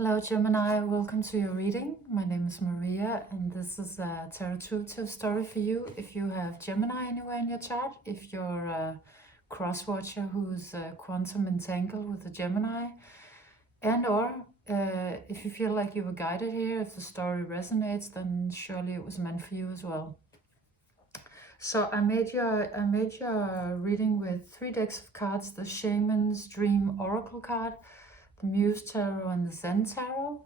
Hello Gemini, welcome to your reading. My name is Maria and this is a tarot story for you if you have Gemini anywhere in your chart, if you're a cross-watcher who's quantum entangled with a Gemini, and or if you feel like you were guided here, if the story resonates, then surely it was meant for you as well. So I made your reading with 3 decks of cards: the Shaman's Dream Oracle card, the Muse Tarot, and the Zen Tarot.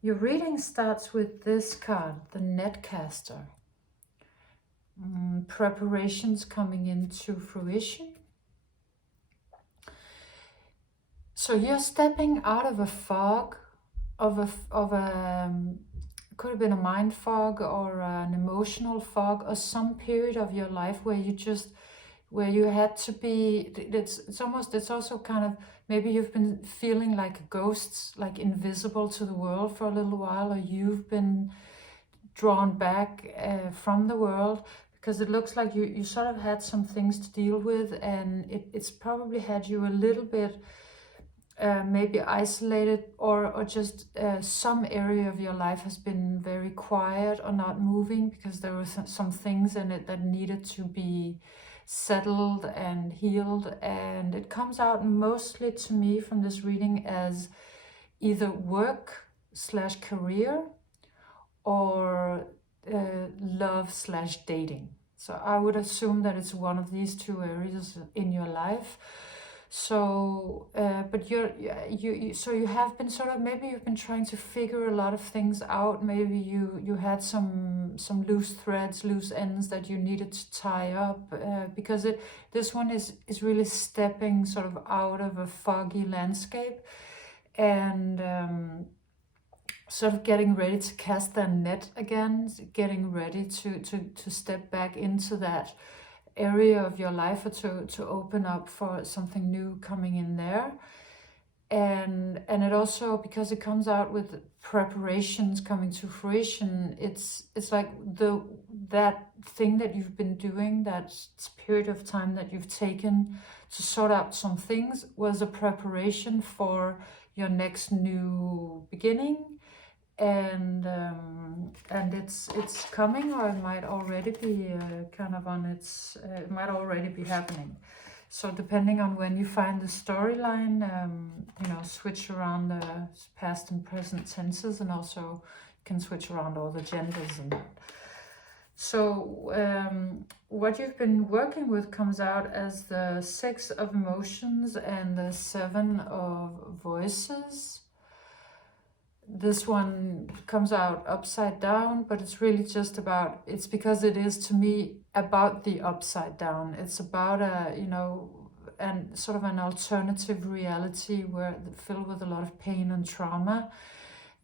Your reading starts with this card, the Netcaster. Preparations coming into fruition. So you're stepping out of a fog, could have been a mind fog or an emotional fog, or some period of your life where you had to be, it's also kind of, maybe you've been feeling like ghosts, like invisible to the world for a little while, or you've been drawn back from the world, because it looks like you sort of had some things to deal with, and it's probably had you a little bit maybe isolated, or just some area of your life has been very quiet or not moving, because there were some things in it that needed to be settled and healed. And it comes out mostly to me from this reading as either work/career or love/dating. So I would assume that it's one of these 2 areas in your life. So but you have been sort of, maybe you've been trying to figure a lot of things out. Maybe you had some loose threads, loose ends that you needed to tie up, because this one is really stepping sort of out of a foggy landscape and sort of getting ready to cast their net again, getting ready to step back into that area of your life, or to open up for something new coming in there. And it also, because it comes out with preparations coming to fruition, it's like that thing that you've been doing, that period of time that you've taken to sort out some things, was a preparation for your next new beginning. And it's coming, or it might already be kind of on its, it might already be happening. So depending on when you find the storyline, switch around the past and present tenses, and also you can switch around all the genders and that. So what you've been working with comes out as the 6 of Emotions and the 7 of Voices. This one comes out upside down, but it's really just about, it's because it is to me about the upside down. It's about and sort of an alternative reality where filled with a lot of pain and trauma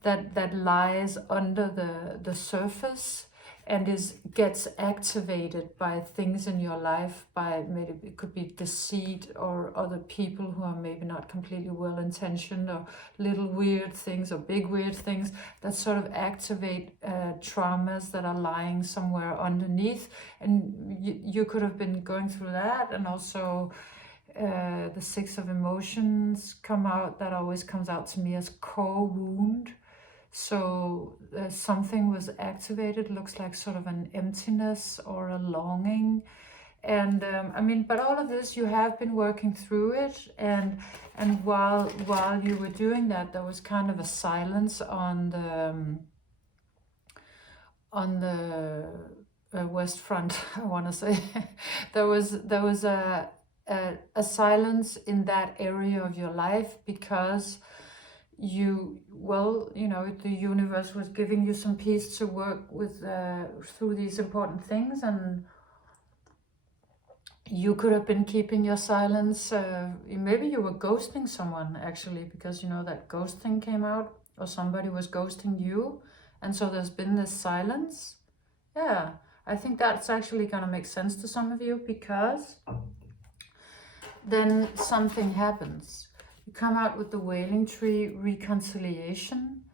that lies under the surface, and gets activated by things in your life, by maybe it could be deceit or other people who are maybe not completely well intentioned, or little weird things or big weird things that sort of activate traumas that are lying somewhere underneath. And you could have been going through that. And also the 6 of Emotions that always comes out to me as core wound. So something was activated, looks like sort of an emptiness or a longing. And but all of this, you have been working through it. And while you were doing that, there was kind of a silence on the west front, I want to say. there was a silence in that area of your life, because the universe was giving you some peace to work with through these important things, and you could have been keeping your silence. Maybe you were ghosting someone, actually, because that ghosting came out, or somebody was ghosting you, and so there's been this silence. Yeah, I think that's actually gonna make sense to some of you, because then something happens. You come out with the Wailing Tree, reconciliation.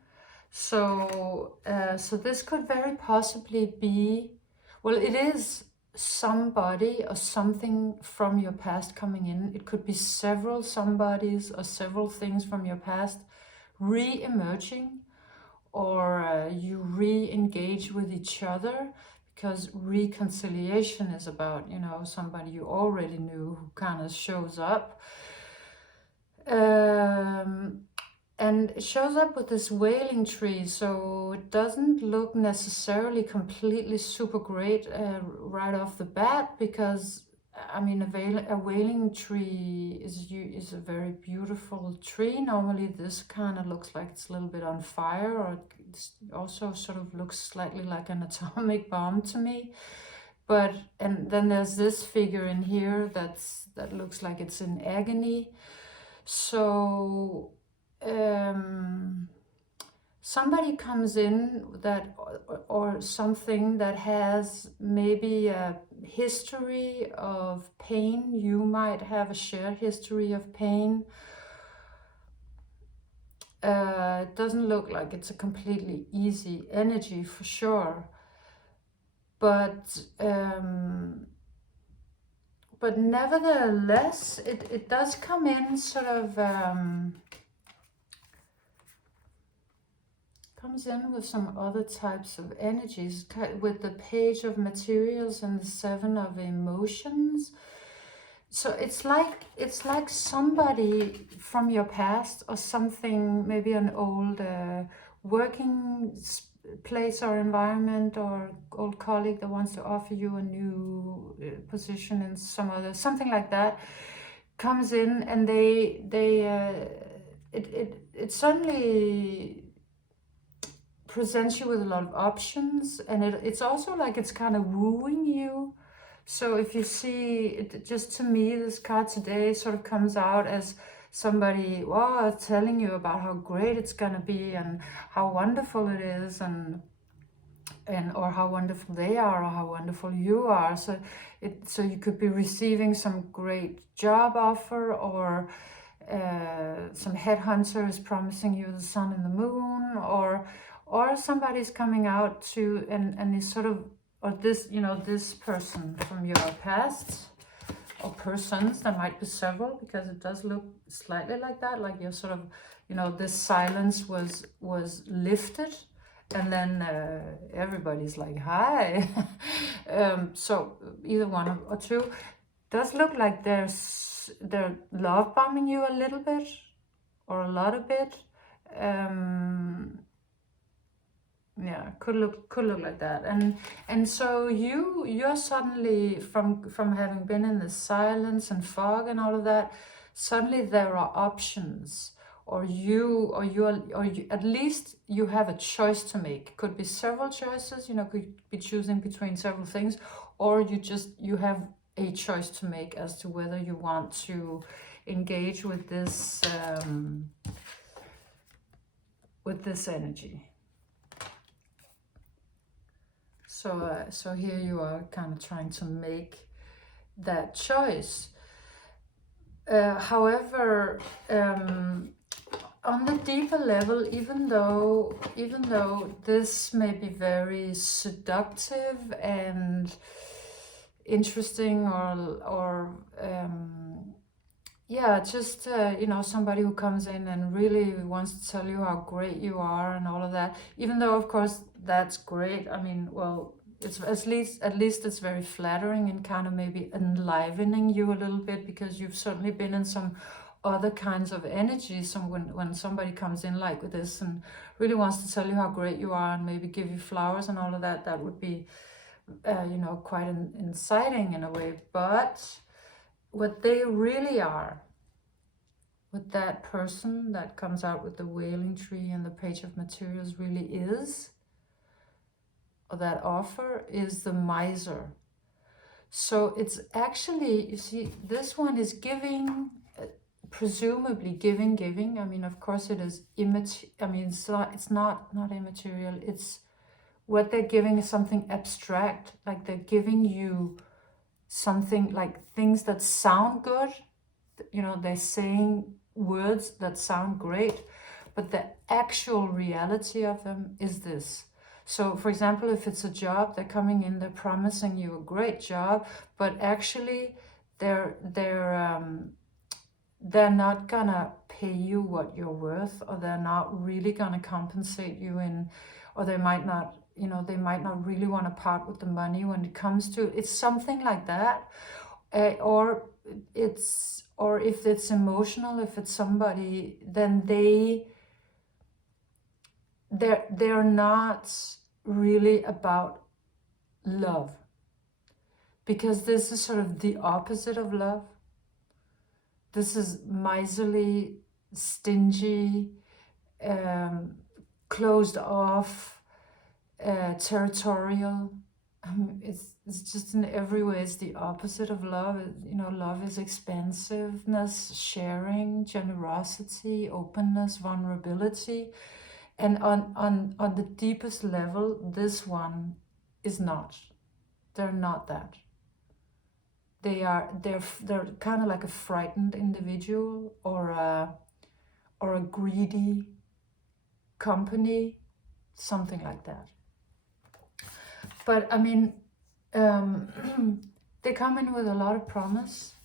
So this could very possibly be, well, it is somebody or something from your past coming in. It could be several somebodies or several things from your past re-emerging, or you re-engage with each other, because reconciliation is about, you know, somebody you already knew who kind of shows up. And it shows up with this wailing tree, so it doesn't look necessarily completely super great right off the bat, because I mean, a wailing tree is a very beautiful tree. Normally this kind of looks like it's a little bit on fire, or it also sort of looks slightly like an atomic bomb to me. But, and then there's this figure in here that looks like it's in agony. So somebody comes in that, or something that has maybe a history of pain. You might have a shared history of pain. It doesn't look like it's a completely easy energy for sure, but nevertheless, it does come in sort of, comes in with some other types of energies, with the Page of Materials and the Seven of Emotions. So it's like somebody from your past, or something, maybe an old working place or environment, or old colleague that wants to offer you a new position in some other, something like that, comes in, and it suddenly presents you with a lot of options, and it's also like it's kind of wooing you. So if you see it, just to me, this card today sort of comes out as somebody, well, telling you about how great it's gonna be, and how wonderful it is, and or how wonderful they are, or how wonderful you are. So you could be receiving some great job offer, or some headhunter is promising you the sun and the moon, or somebody's coming out to, and is sort of, or this, you know, this person from your past, or persons, there might be several, because it does look slightly like that, like you're sort of, you know, this silence was lifted, and then everybody's like, hi. So either one or two. Does look like they're love bombing you a little bit, or a lot of bit. Yeah, could look like that. And so you're suddenly, from having been in the silence and fog and all of that, suddenly there are options, or at least you have a choice to make. Could be several choices, you know, could be choosing between several things, or you have a choice to make as to whether you want to engage with this energy. So here you are, kind of trying to make that choice. However, on the deeper level, even though this may be very seductive and interesting, or yeah, just you know, somebody who comes in and really wants to tell you how great you are and all of that, even though of course that's great. I mean, well, it's at least it's very flattering, and kind of maybe enlivening you a little bit, because you've certainly been in some other kinds of energy. So when somebody comes in like this and really wants to tell you how great you are, and maybe give you flowers and all of that, that would be you know, quite inciting in a way. But what they really are, what that person that comes out with the wailing tree and the Page of Materials really is, or that offer, is the miser. So it's actually, you see, this one is giving, presumably giving. I mean, of course it is I mean, it's not immaterial. It's what they're giving is something abstract, like they're giving you something, like things that sound good, you know, they're saying words that sound great, but the actual reality of them is this. So for example, if it's a job, they're coming in, they're promising you a great job, but actually they're not gonna pay you what you're worth, or they're not really going to compensate you or they might not, they might not really want to part with the money when it comes to, it's something like that. Or if it's emotional, if it's somebody, then they're not really about love, because this is sort of the opposite of love. This is miserly, stingy, closed off, territorial. It's just in every way it's the opposite of love. Love is expansiveness, sharing, generosity, openness, vulnerability. And on the deepest level, this one is not. They're not that. They're kind of like a frightened individual, or a greedy company, something like that. But I mean, they come in with a lot of promise,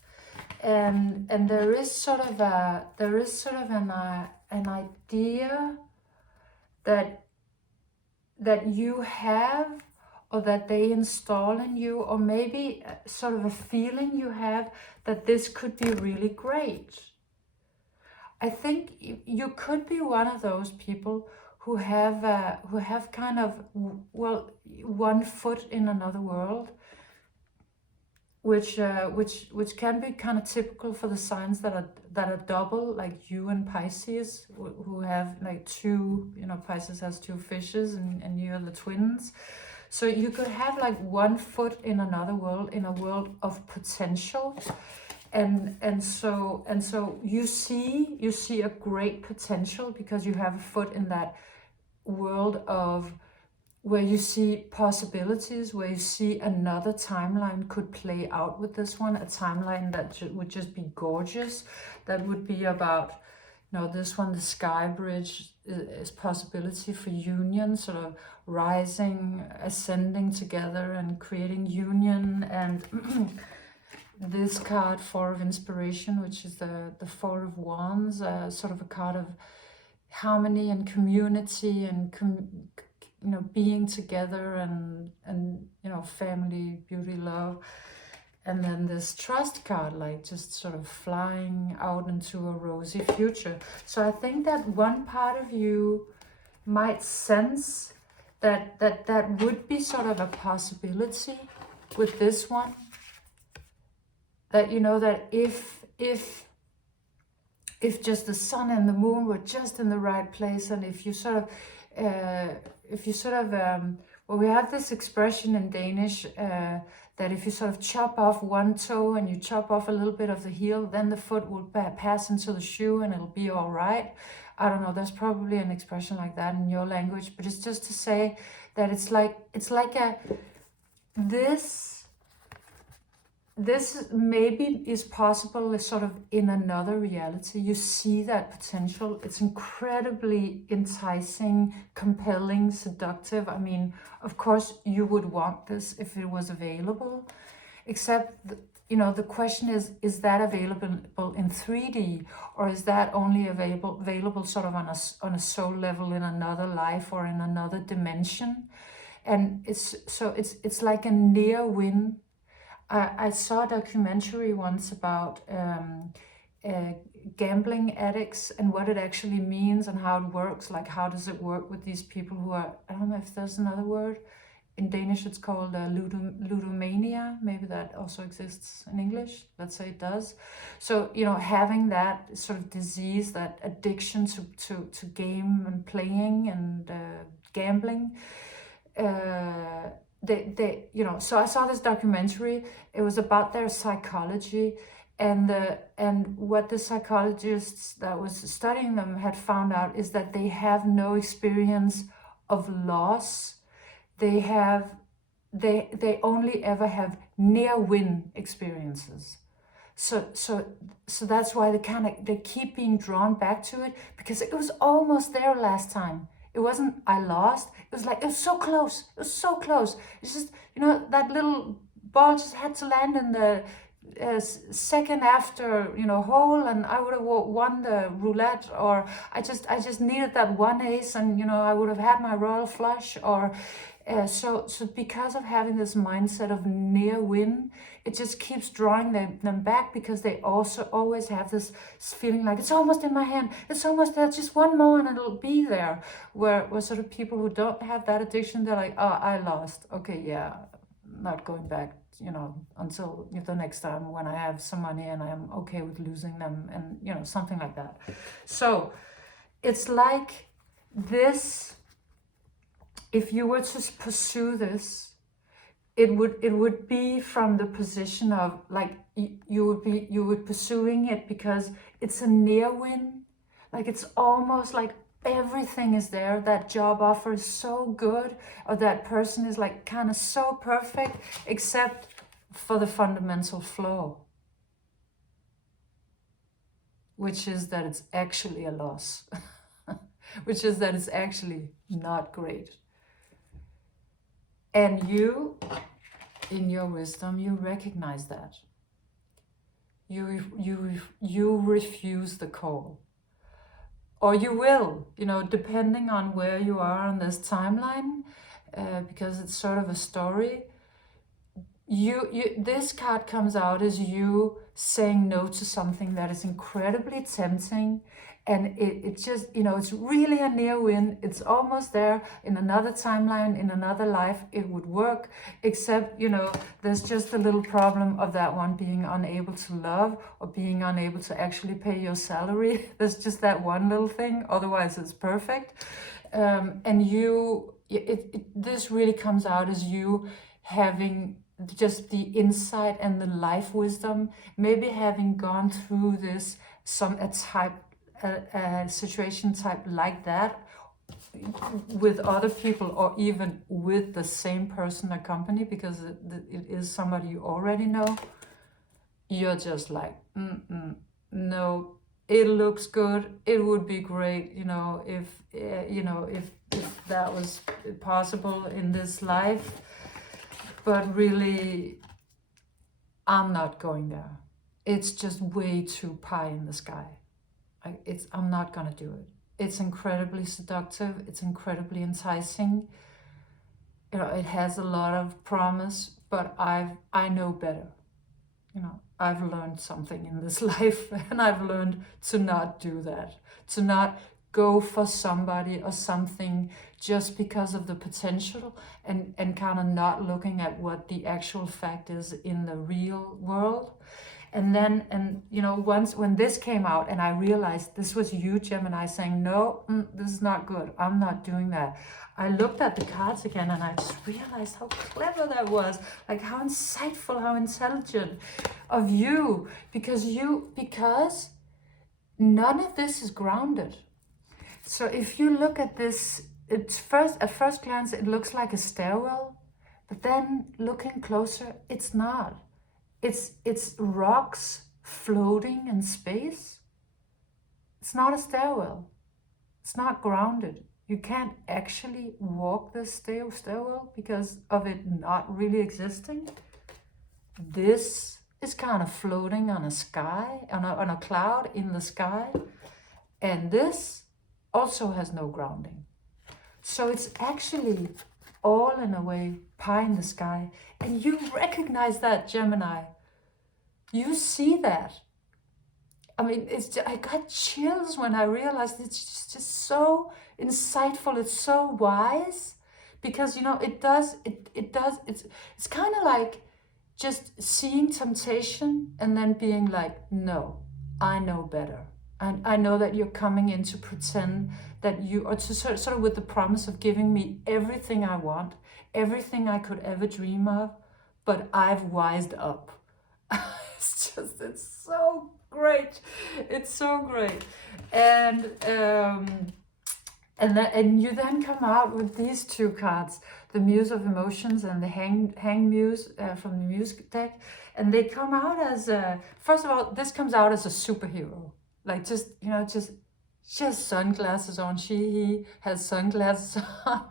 and there is sort of an idea that you have, or that they install in you, or maybe sort of a feeling you have that this could be really great. I think you could be one of those people who have kind of, well, one foot in another world, which can be kind of typical for the signs that are double, like you and Pisces, who have like two, Pisces has two fishes, and you're the twins. So you could have like one foot in another world, in a world of potential, and so you see a great potential, because you have a foot in that world of where you see possibilities, where you see another timeline could play out with this one, a timeline that would just be gorgeous, that would be about, this one, the sky bridge, is possibility for union, sort of rising, ascending together and creating union. And this card, Four of Inspiration, which is the Four of Wands, sort of a card of harmony and community and being together and family, beauty, love. And then this Trust card, like just sort of flying out into a rosy future. So I think that one part of you might sense that would be sort of a possibility with this one. That that if just the sun and the moon were just in the right place, and if you sort of well, we have this expression in Danish, that if you sort of chop off one toe and you chop off a little bit of the heel, then the foot will pass into the shoe and it'll be all right. I don't know, there's probably an expression like that in your language, but it's just to say that it's like this maybe is possible sort of in another reality. You see that potential. It's incredibly enticing, compelling, seductive. I mean, of course, you would want this if it was available, except, the question is that available in 3D, or is that only available sort of on a soul level in another life or in another dimension? And it's like a near win. I saw a documentary once about gambling addicts and what it actually means and how it works. Like, how does it work with these people who are, I don't know if there's another word. In Danish, it's called ludomania. Maybe that also exists in English. Let's say it does. So, having that sort of disease, that addiction to game and playing and gambling, so I saw this documentary. It was about their psychology, and what the psychologists that was studying them had found out is that they have no experience of loss. They only ever have near win experiences. So that's why they keep being drawn back to it, because it was almost there last time. It wasn't I lost. It was like, it was so close. It was so close. It's just, that little ball just had to land in second after, you know, hole, and I would have won the roulette, or I just needed that one ace, and, you know, I would have had my royal flush, or so because of having this mindset of near win, it just keeps drawing them back, because they also always have this feeling like it's almost in my hand, it's almost there, just one more and it'll be there. Where sort of people who don't have that addiction, they're like, oh, I lost. Okay, yeah, not going back, you know, until the next time when I have some money and I'm okay with losing them, and, you know, something like that. So it's like this. If you were to pursue this, it would be from the position of like you would pursuing it because it's a near win. Like it's almost like everything is there. That job offer is so good, or that person is like kind of so perfect, except for the fundamental flaw, which is that it's actually a loss, which is that it's actually not great. And you, in your wisdom, you recognize that. You refuse the call. Or you will, you know, depending on where you are on this timeline, because it's sort of a story. This card comes out as you saying no to something that is incredibly tempting, and it just, you know, it's really a near win. It's almost there. In another timeline, in another life, it would work, except, you know, there's just a little problem of that one being unable to love, or being unable to actually pay your salary. There's just that one little thing. Otherwise, it's perfect. And this really comes out as you having just the insight and the life wisdom, maybe having gone through this, a situation type like that with other people, or even with the same person or company, because it is somebody you already know. You're just like, no, it looks good, it would be great, you know, if that was possible in this life, but really, I'm not going there. It's just way too pie in the sky. I'm not gonna do it. It's incredibly seductive. It's incredibly enticing. You know, it has a lot of promise, but I know better. You know, I've learned something in this life, and I've learned to not do that, to not go for somebody or something just because of the potential, and kind of not looking at what the actual fact is in the real world. And you know, when this came out and I realized this was you, Gemini, saying, no, this is not good, I'm not doing that. I looked at the cards again, and I just realized how clever that was, like how insightful, how intelligent of you, because none of this is grounded. So if you look at this, at first glance, it looks like a stairwell, but then looking closer, it's not. It's rocks floating in space. It's not a stairwell. It's not grounded. You can't actually walk this stairwell because of it not really existing. This is kind of floating on a sky, on a cloud in the sky. And this also has no grounding. So it's actually all in a way pie in the sky. And you recognize that, Gemini. You see that. I mean, I got chills when I realized it's just so insightful. It's so wise, because, you know, it's kind of like just seeing temptation and then being like, no, I know better. And I know that you're coming in to pretend that you are, to sort of with the promise of giving me everything I want, everything I could ever dream of, but I've wised up. It's so great. It's so great. And you then come out with these two cards, the Muse of Emotions and the Hang Muse from the Muse deck. And they come out as, first of all, this comes out as a superhero. Like just sunglasses on. He has sunglasses on.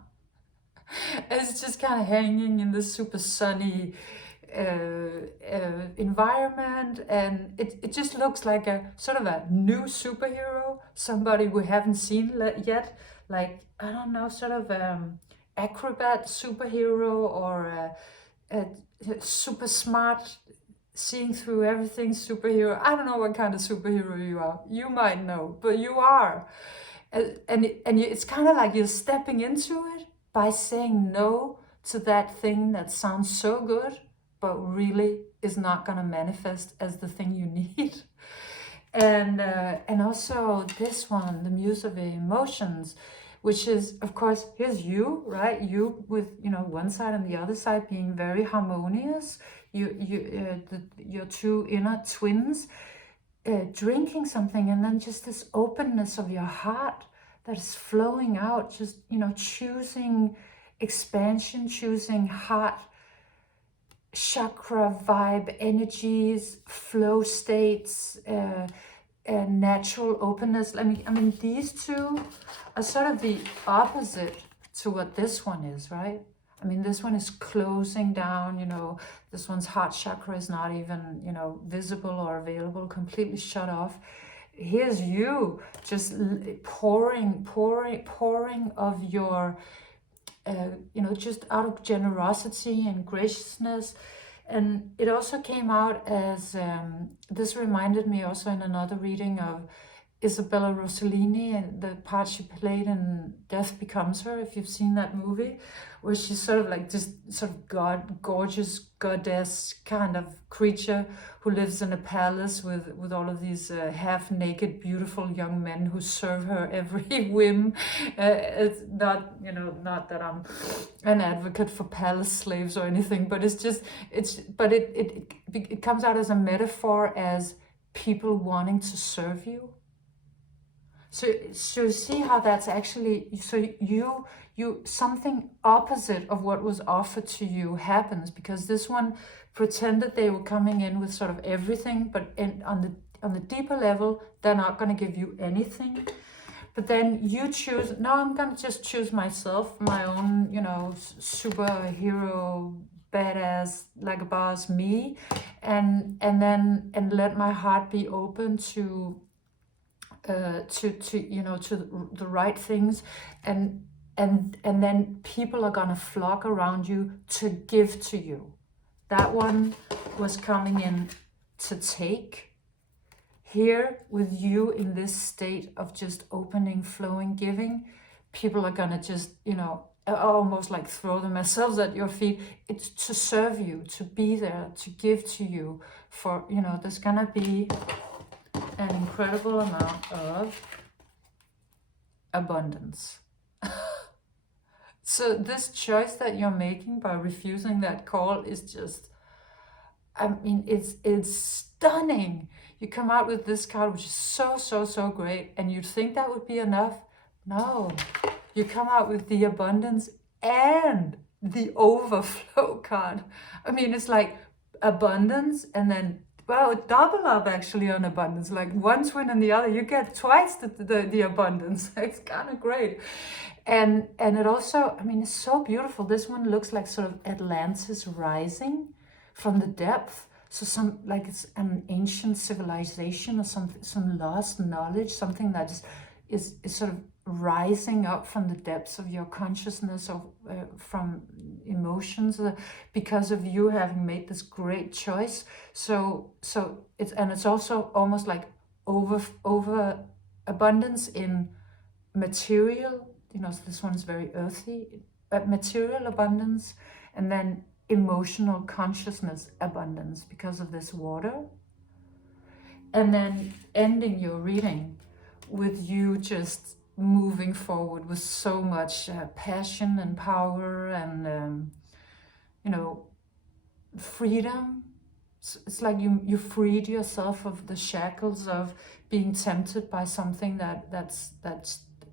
It's just kind of hanging in this super sunny environment, and it just looks like a sort of a new superhero, somebody we haven't seen yet, like, I don't know, sort of acrobat superhero, or a super smart, seeing through everything superhero. I don't know what kind of superhero you are. You might know, but you are. It's kind of like you're stepping into it by saying no to that thing that sounds so good, but really is not going to manifest as the thing you need. And also this one, the Muse of Emotions, which is, of course, here's you, right? You with, one side and the other side being very harmonious. Your two inner twins, drinking something, and then just this openness of your heart that is flowing out, just, choosing expansion, choosing heart chakra vibe energies, flow states, natural openness. I mean, these two are sort of the opposite to what this one is, right? I mean, this one is closing down, this one's heart chakra is not even, visible or available, completely shut off. Here's you just pouring of your, just out of generosity and graciousness. And it also came out as, this reminded me also in another reading of Isabella Rossellini and the part she played in Death Becomes Her, if you've seen that movie, where she's sort of like this sort of gorgeous goddess kind of creature who lives in a palace with all of these half-naked, beautiful young men who serve her every whim. It's not, not that I'm an advocate for palace slaves or anything, but it comes out as a metaphor as people wanting to serve you. So see how that's actually, so you something opposite of what was offered to you happens, because this one pretended they were coming in with sort of everything, but on the deeper level, they're not going to give you anything. But then you choose, no, I'm going to just choose myself, my own, superhero, badass, like a boss, me, and let my heart be open to the right things, and then people are gonna flock around you to give to you. That one was coming in to take. Here with you in this state of just opening, flowing, giving, people are gonna just, almost like throw themselves at your feet. It's to serve you, to be there, to give to you. For, there's gonna be an incredible amount of abundance. So this choice that you're making by refusing that call is just, I mean, it's stunning. You come out with this card, which is so great, and you'd think that would be enough. No, you come out with the abundance and the overflow card. I mean, it's like abundance and then, well, double up actually on abundance, like one twin and the other, you get twice the abundance. It's kind of great. And it also, I mean, it's so beautiful. This one looks like sort of Atlantis rising from the depth. So like it's an ancient civilization or some lost knowledge, something that is sort of rising up from the depths of your consciousness, of from emotions, because of you having made this great choice. So it's also almost like over abundance in material. So this one is very earthy, material abundance, and then emotional consciousness abundance because of this water. And then ending your reading with you just moving forward with so much passion and power and freedom. It's like you freed yourself of the shackles of being tempted by something that's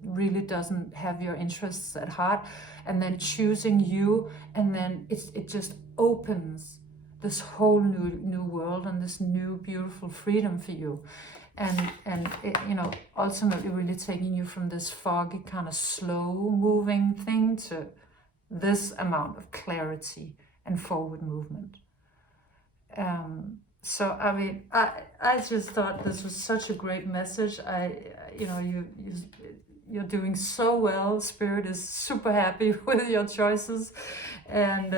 really doesn't have your interests at heart, and then choosing you, and then it just opens this whole new world and this new beautiful freedom for you, and it, ultimately really taking you from this foggy kind of slow moving thing to this amount of clarity and forward movement. So I mean, I just thought this was such a great message. You know, you're doing so well. Spirit is super happy with your choices, and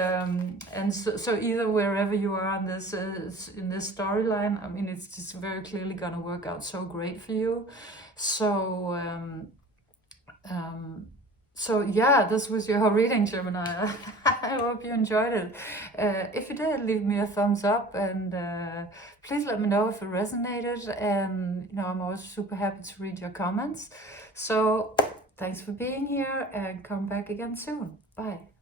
so either wherever you are in this storyline, I mean, it's just very clearly gonna work out so great for you. So so yeah, this was your reading, Gemini. I hope you enjoyed it. If you did, leave me a thumbs up, and please let me know if it resonated. And you know, I'm always super happy to read your comments. So thanks for being here, and come back again soon. Bye.